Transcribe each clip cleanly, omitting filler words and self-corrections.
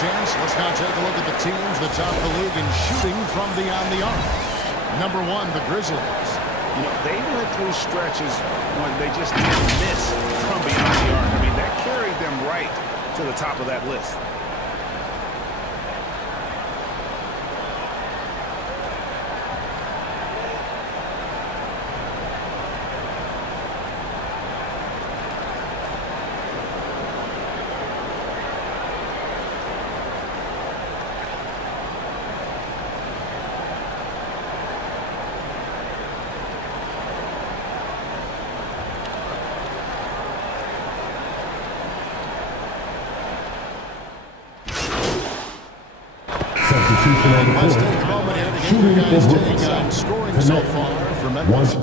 chance. Let's now take a look at the teams that top the league in shooting from beyond the arc. Number 1, the Grizzlies. You know, they went through stretches when they just didn't miss from beyond the arc. I mean, that carried them right to the top of that list. Substitution on the Let's court. take a moment here to get Shooting your guys' for take Brooklyn. on scoring so far for Memphis.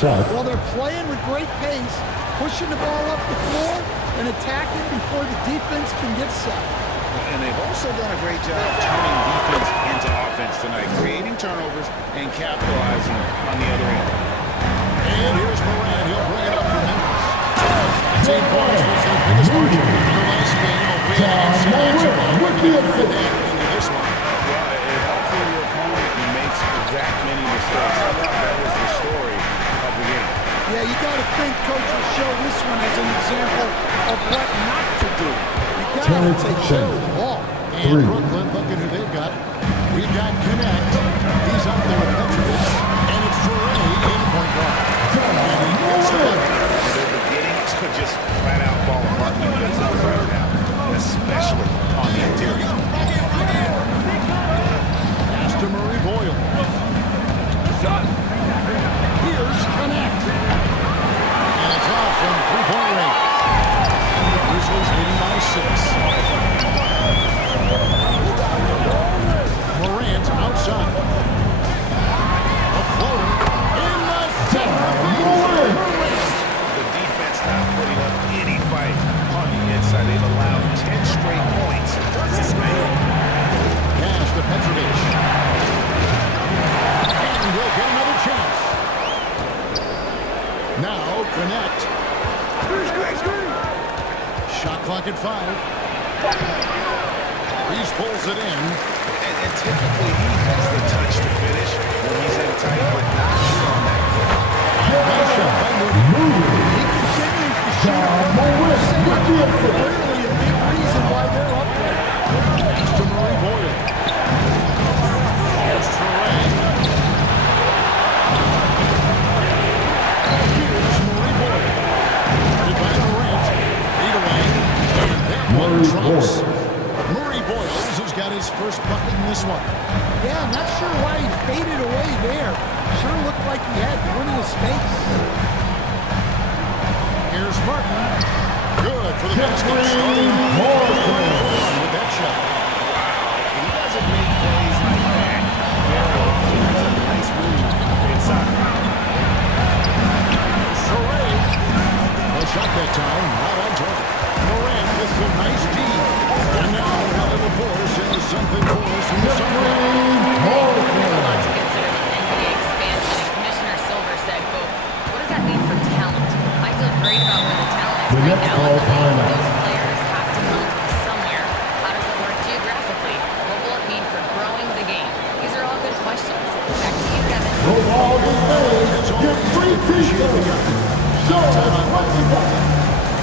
Well, they're playing with great pace, pushing the ball up the floor, and attacking before the defense can get set. And they've also done a great job turning defense into offense tonight, creating turnovers and capitalizing on the other end. And here's Morant. He'll bring it up for Memphis. 10 points was their biggest margin in their last game. A win against San Antonio. Into this one. Well, it helps when your opponent makes that many mistakes. I thought that was the story of the game. Yeah, you got to think Coach will show this one as an example of what not to do. You got to take care of the ball. And Brooklyn, look at who they've got. We've got Connect. He's out there with Petrovic. And it's Touré in point guard. And he gets the ball. They're beginning to just flat out fall apart defensively right now, especially on the interior. Pass to Murray Boyle. Here's Connect. And it's off from three-point range. And the Grizzlies leading by 6. Morant outside. A floater in the center. The defense not putting up any fight on the inside. They've allowed 10 straight points since May. Pass to Petrovic. And he'll get another chance. Now Connect. Shot clock at 5. Reese pulls it in. And typically he has the touch to finish when he's in tight, but not sure on that play. Nice shot by Moody. He continues to shoot. Clearly a big reason why they're up right now. Pass to Murray Boyle. Here's Touré. Here's Murray Boyle. Guarded by Morant. Feed away. And that one drops. Murray Boyles has got his first bucket in this one. Yeah, not sure why he faded away there. Sure looked like he had plenty of space. Here's Martin. Good for the basket. With that shot. He doesn't make plays like that very often. That's a nice move inside. Touré. No shot that time. Not on target. Morant with some nice D. And now out of the force has something for us from the summer. There's a lot to consider with NBA expansion, and Commissioner Silver said, quote, what does that mean for talent? I feel great about where the talent is right now. Those players have to come from somewhere. How does it work geographically? What will it mean for growing the game? These are all good questions. Back to you, Kevin.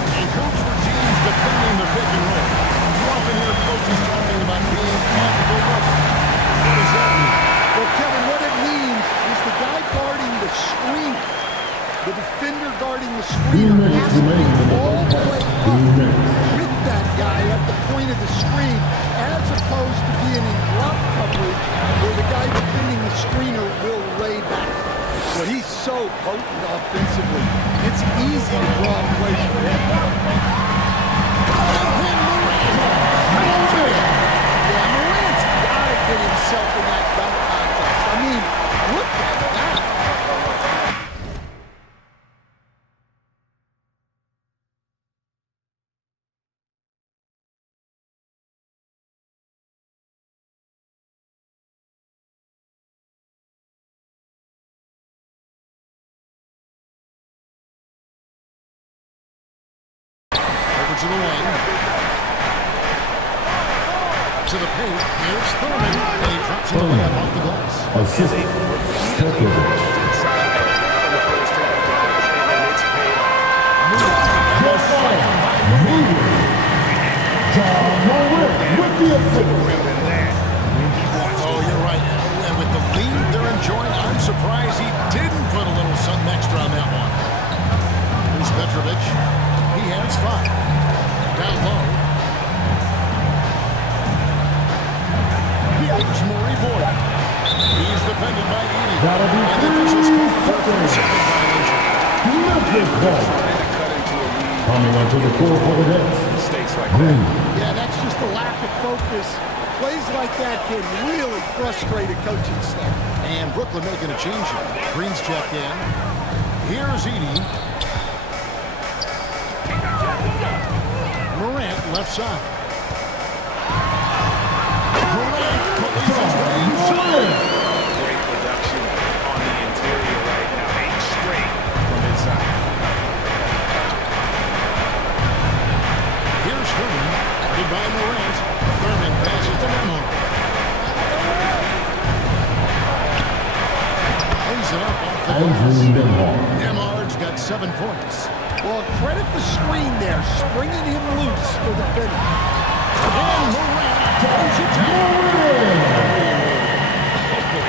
And coach for teams defending the pick and roll. You often hear coaches talking about being on the run. What does that mean? Well, Kevin, what it means is the guy guarding the screen, the defender guarding the screen, has to be all the way up with that guy at the point of the screen, as opposed to being in drop coverage where the guy defending the so potent offensively. It's easy to draw plays for him. Yeah, Morant's got to get himself in that dunk contest. I mean, look at that. To the wing. To the paint. Here's Thurman. And he drops it away off the glass. Assist. In the first half, guys, and it's paid off. With the assist. Oh, you're right. And with the lead they're enjoying, I'm surprised he didn't put a little something extra on that one. Here's Petrovic. He has 5. Down low. Here's Murray Boyd. He's defended by Edie. That'll be and the officials call for a second violation. Memphis ball. Coming onto the floor for the Nets. Mistakes like that. Yeah, that's just a lack of focus. Plays like that can really frustrate a coaching staff. And Brooklyn making a change here. Green's checked in. Here's Edie. Morant, left side. Morant releases Great production on the interior right now. 8 straight from inside. Here's Thurman, guarded by Morant. Thurman passes to Nemhard. Brings it up off the glass. Nemhard's got 7 points. Well, credit the screen there, springing him loose for the finish. And Morant throws it down.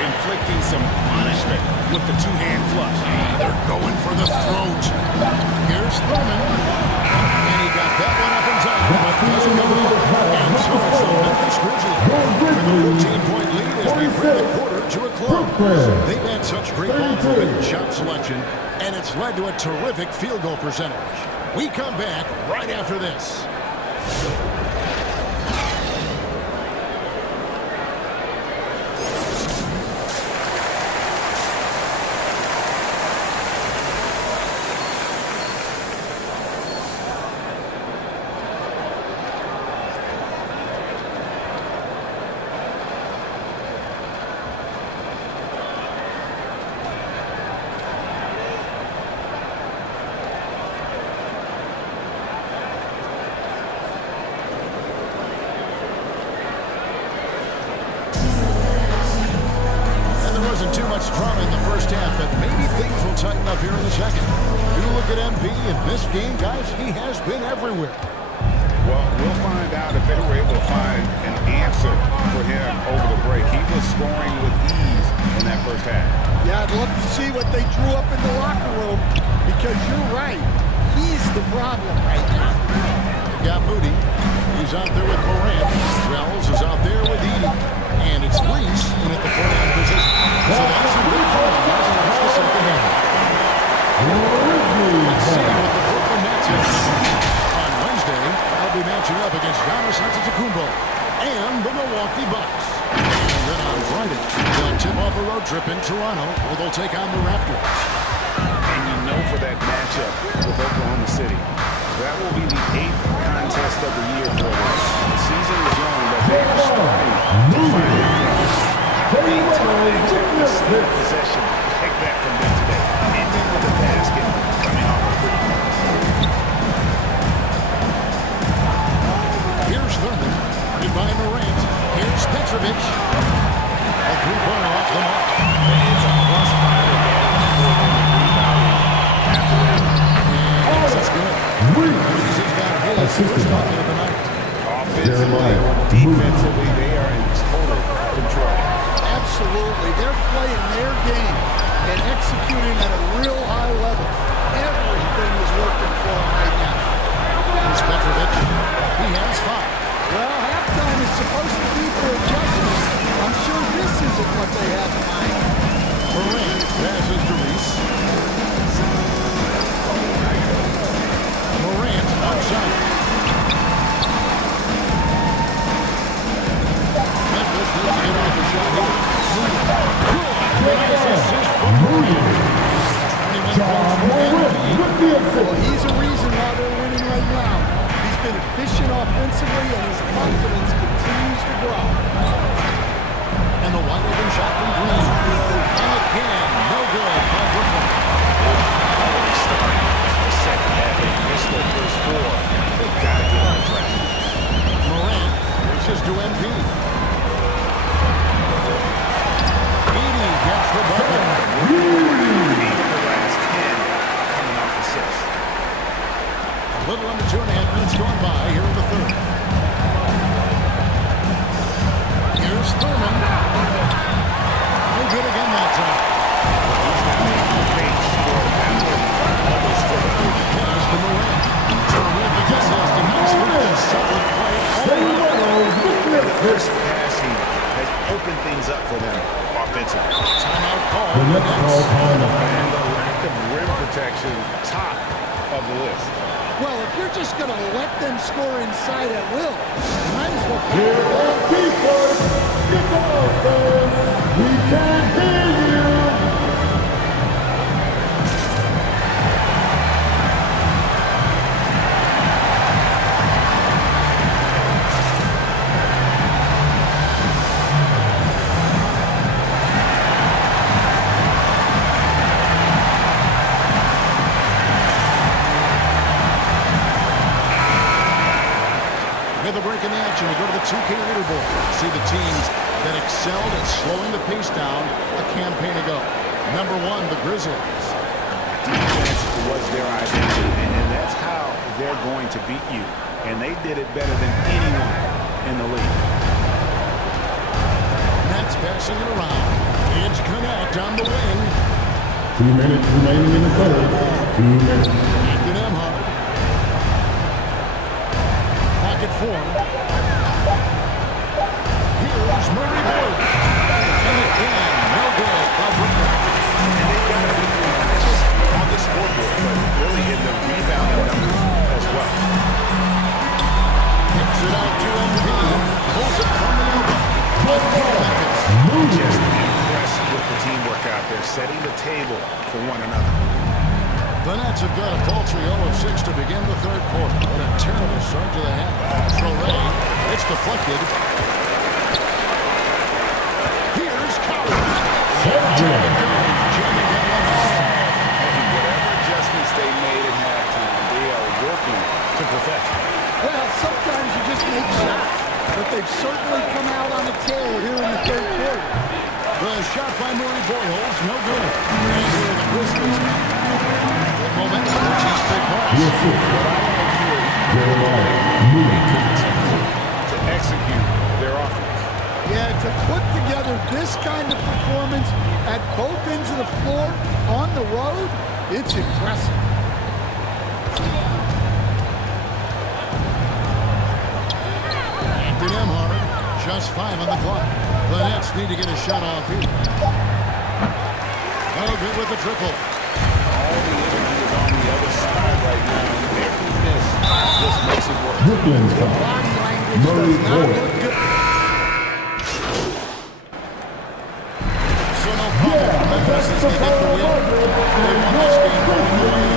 Inflicting some punishment with the 2-hand flush. They're going for the throat. Here's Thurman. And he got that one up in time, but doesn't go far. And so it's the Memphis Grizzlies with a 14-point lead as we bring the quarter to a close. They've had such great ball movement and shot selection, and it's led to a terrific field goal percentage. We come back right after this. Too much drama in the first half, but maybe things will tighten up here in the second. You look at MP in this game, guys, he has been everywhere. Well, we'll find out if they were able to find an answer for him over the break. He was scoring with ease in that first half. Yeah, I'd love to see what they drew up in the locker room, because you're right. He's the problem right now. They've got Moody. He's out there with Morant. Wells is out there with Edie. And it's Reese in at the front-end position. So that's a big part of the second half. Let's see what the Brooklyn Nets is. On Wednesday, they'll be matching up against Giannis Antetokounmpo and the Milwaukee Bucks. And then on Friday, they'll tip off a road trip in Toronto, where they'll take on the Raptors. And you know for that matchup with Oklahoma City, that will be the 8th contest of the year for them. The season is young, but they are starting to find their flaws. How many times have we seen possession take that from them today? Ending with a basket, coming off a good pass. Here's Thurman, guarded by Morant. Here's Petrovic. A three-pointer off the mark. It's a +5 advantage for them rebounding after that. And this is good. Reese has got his first bucket of the night. Offensively, defensively, they are in total control. Absolutely. They're playing their game and executing at a real high level. Everything is working for them right now. Here's Petrovic. He has 5. Well, halftime is supposed to be for adjustments. I'm sure this isn't what they have in mind. Morant passes to Reese. Morant outside. Memphis needs to get off the shot here. Nice assist from Morant. 21 points for MVP. Well, he's a reason why they're winning right now. He's been efficient offensively, and his confidence continues to grow. And the wide open shot from Green. And again, no good by Brooklyn. Already starting the second half. They missed their first four. They've got to get on track. Morant reaches to MP. Edie gets the bucket. 8 of the last 10 coming off assists. A little under 2.5 minutes gone by here in the third. Here's Thurman. No good again that time. He's got a great score that one. Almost for the lead. Pass to Morant. Terrific assist. A nice finish. Solid play. This passing has opened things up for them offensively. Timeout call. The next call timeout. And the lack of rim protection, top of the list. Well, if you're just going to let them score inside at will, you might as well. Here on defense, get out there. We can't hear you. With a break in the action, we go to the 2K leaderboard. See the teams that excelled at slowing the pace down a campaign ago. Number 1, the Grizzlies. Defense was their identity, and that's how they're going to beat you. And they did it better than anyone in the league. Nets passing it around. Kids connect on the wing. 2 minutes remaining in the third. 2 minutes. Ethan Emhart. Pocket form. Here's Murray Boyd. And again, no good by Brooklyn. And they've got to be not just on the scoreboard, but really in the rebounding numbers as well. Kicks it out to MP. Pulls it from the elbow. Just impressed with the teamwork out there, setting the table for one another. The Nets have got a paltry 0-6 to begin the third quarter. What a terrible start to the half. Traore, it's deflected. Here's Coward. Whatever adjustments they made at halftime, they are working to perfection. Well, sometimes you just make shots, but they've certainly come out on a tear here in the third quarter. The shot by Murray Boyles, no good. And here are the Grizzlies. Good momentum, which is big points. Yes, sir. Jeremiah Moody. To execute their offense. Yeah, to put together this kind of performance at both ends of the floor on the road, it's impressive. Ethan Emhart, just 5 on the clock. The Nets need to get a shot off here. No good with the triple. All the energy is on the other side right now. Every miss just makes it work. Brooklyn's The foul. body language Murray does not Boyd. look good. So no problem. Memphis is going to get the win. They won this game by 4.